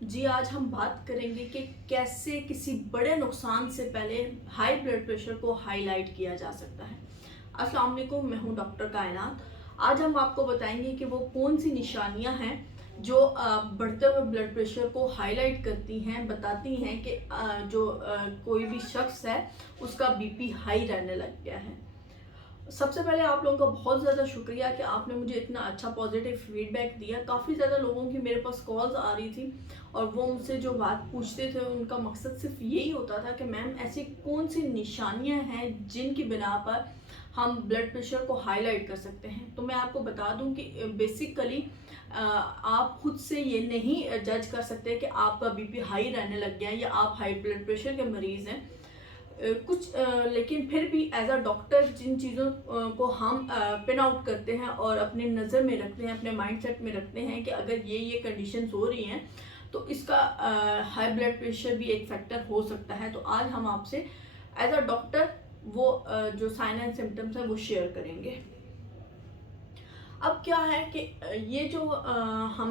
जी, आज हम बात करेंगे कि कैसे किसी बड़े नुकसान से पहले हाई ब्लड प्रेशर को हाईलाइट किया जा सकता है। अस्सलाम वालेकुम, मैं हूं डॉक्टर कायनात। आज हम आपको बताएंगे कि वो कौन सी निशानियां हैं जो बढ़ते हुए ब्लड प्रेशर को हाईलाइट करती हैं, बताती हैं कि कोई भी शख्स है उसका बीपी हाई रहने लग गया है। सबसे पहले आप लोगों का बहुत ज़्यादा शुक्रिया कि आपने मुझे इतना अच्छा पॉजिटिव फीडबैक दिया। काफ़ी ज़्यादा लोगों की मेरे पास कॉल्स आ रही थी और वो मुझसे जो बात पूछते थे उनका मकसद सिर्फ यही होता था कि मैम ऐसी कौन सी निशानियां हैं जिनकी बिना पर हम ब्लड प्रेशर को हाईलाइट कर सकते हैं। तो मैं आपको बता दूं कि बेसिकली आप खुद से ये नहीं जज कर सकते कि आपका बीपी हाई रहने लग गया है या आप हाई ब्लड प्रेशर के मरीज़ हैं। लेकिन फिर भी एज अ डॉक्टर जिन चीज़ों को हम पिन आउट करते हैं और अपने नज़र में रखते हैं, अपने माइंडसेट में रखते हैं कि अगर ये कंडीशंस हो रही हैं तो इसका हाई ब्लड प्रेशर भी एक फैक्टर हो सकता है। तो आज हम आपसे एज अ डॉक्टर वो जो साइन एंड सिम्टम्स हैं वो शेयर करेंगे। अब क्या है कि ये जो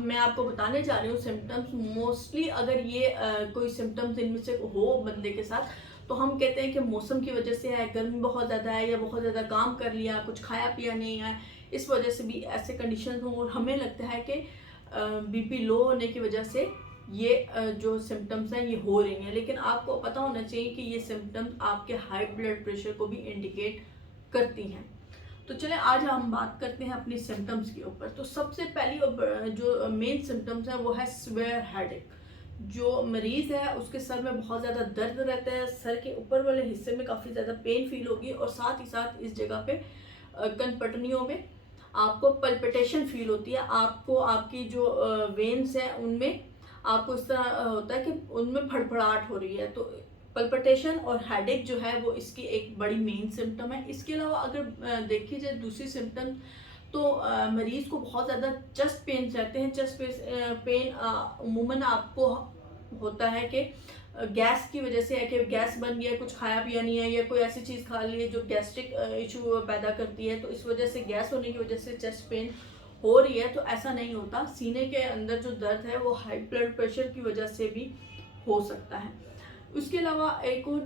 मैं आपको बताने जा रही हूँ सिम्टम्स, मोस्टली अगर ये कोई सिम्टम्स इनमें से हो बंदे के साथ तो हम कहते हैं कि मौसम की वजह से है, गर्मी बहुत ज़्यादा है या बहुत ज़्यादा काम कर लिया, कुछ खाया पिया नहीं है, इस वजह से भी ऐसे कंडीशन हों और हमें लगता है कि बीपी लो होने की वजह से ये जो सिम्टम्स हैं ये हो रही हैं। लेकिन आपको पता होना चाहिए कि ये सिम्टम्स आपके हाई ब्लड प्रेशर को भी इंडिकेट करती हैं। तो चलें आज हम बात करते हैं अपनी सिम्टम्स के ऊपर। तो सबसे पहली जो मेन सिम्टम्स है वो है स्वेयर हेडेक। जो मरीज है उसके सर में बहुत ज़्यादा दर्द रहता है, सर के ऊपर वाले हिस्से में काफ़ी ज़्यादा पेन फील होगी और साथ ही साथ इस जगह पे कनपटनियों में आपको पल्पिटेशन फील होती है। आपको आपकी जो वेन्स हैं उनमें आपको इस तरह होता है कि उनमें फड़फड़ाहट हो रही है। तो पल्पिटेशन और हेडेक जो है वो इसकी एक बड़ी मेन सिम्टम है। इसके अलावा अगर देखी जाए दूसरी सिम्टम तो मरीज को बहुत ज़्यादा चेस्ट पेन रहते हैं। चेस्ट पेन अमूमन आपको होता है कि गैस की वजह से है कि गैस बन गया, कुछ खाया पिया नहीं है या कोई ऐसी चीज़ खा ली है जो गैस्ट्रिक इशू पैदा करती है, तो इस वजह से गैस होने की वजह से चेस्ट पेन हो रही है। तो ऐसा नहीं होता, सीने के अंदर जो दर्द है वो हाई ब्लड प्रेशर की वजह से भी हो सकता है। उसके अलावा एक और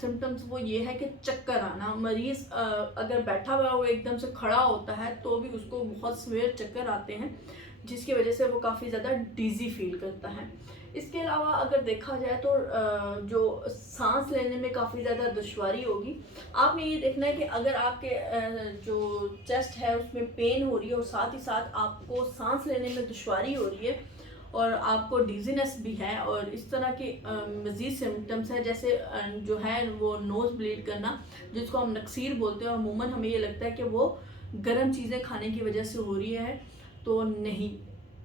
सिम्टम्स वो ये है कि चक्कर आना। मरीज़ अगर बैठा हुआ वो एकदम से खड़ा होता है तो भी उसको बहुत सवेर चक्कर आते हैं जिसकी वजह से वो काफ़ी ज़्यादा डिज़ी फील करता है। इसके अलावा अगर देखा जाए तो जो सांस लेने में काफ़ी ज़्यादा दुश्वारी होगी। आपने ये देखना है कि अगर आपके जो चेस्ट है उसमें पेन हो रही है और साथ ही साथ आपको सांस लेने में दुश्वारी हो रही है और आपको डिजीनेस भी है और इस तरह के मज़ीद सिम्टम्स है, जैसे जो है वो नोज़ ब्लीड करना जिसको हम नक्सीर बोलते हैं और अमूमन हमें ये लगता है कि वो गर्म चीज़ें खाने की वजह से हो रही है, तो नहीं।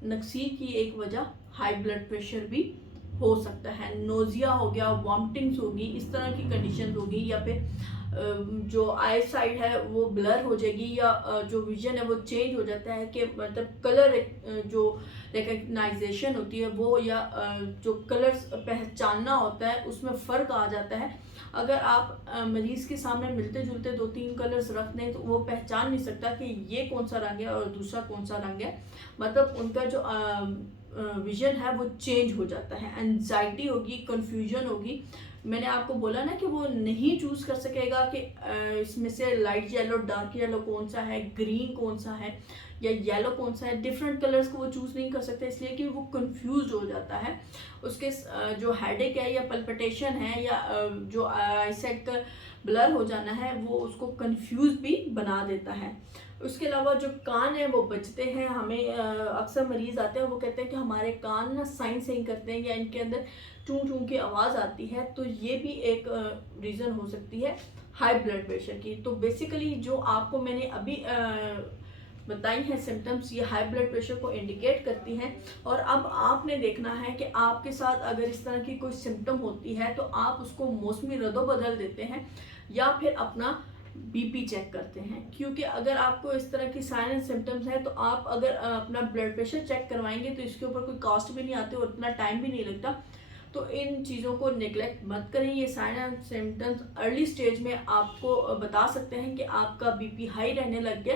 नक्सीर की एक वजह हाई ब्लड प्रेशर भी हो सकता है। नोज़िया हो गया, वॉमिटिंग्स होगी, इस तरह की कंडीशन होगी, या फिर जो आई साइड है वो ब्लर हो जाएगी या जो विजन है वो चेंज हो जाता है कि मतलब कलर जो रिकग्नाइजेशन होती है वो या जो कलर्स पहचानना होता है उसमें फ़र्क आ जाता है। अगर आप मरीज़ के सामने मिलते जुलते दो तीन कलर्स रख दें तो वो पहचान नहीं सकता कि ये कौन सा रंग है और दूसरा कौन सा रंग है, मतलब उनका जो विजन है वो चेंज हो जाता है। एंजाइटी होगी, कन्फ्यूजन होगी। मैंने आपको बोला ना कि वो नहीं चूज़ कर सकेगा कि इसमें से लाइट येलो, डार्क येलो कौन सा है, ग्रीन कौन सा है या येलो कौन सा है। डिफरेंट कलर्स को वो चूज़ नहीं कर सकता इसलिए कि वो कंफ्यूज हो जाता है। उसके जो हेडेक है या पल्पिटेशन है या जो आईसाइट का ब्लर हो जाना है वो उसको कंफ्यूज भी बना देता है। उसके अलावा जो कान है वो बजते हैं। हमें अक्सर मरीज़ आते हैं वो कहते हैं कि हमारे कान ना साइन सही करते हैं या इनके अंदर चूं चूं की आवाज़ आती है, तो ये भी एक रीज़न हो सकती है हाई ब्लड प्रेशर की। तो बेसिकली जो आपको मैंने अभी बताई हैं सिम्टम्स, ये हाई ब्लड प्रेशर को इंडिकेट करती हैं। और अब आपने देखना है कि आपके साथ अगर इस तरह की कोई सिम्टम होती है तो आप उसको मौसमी रद्दोबदल देते हैं या फिर अपना बीपी चेक करते हैं। क्योंकि अगर आपको इस तरह की साइन एंड सिम्टम्स है तो आप अगर अपना ब्लड प्रेशर चेक करवाएंगे तो इसके ऊपर कोई कॉस्ट भी नहीं आती और इतना टाइम भी नहीं लगता। तो इन चीज़ों को नेग्लेक्ट मत करें। ये sign and symptoms early stage में आपको बता सकते हैं कि आपका बीपी हाई रहने लग गया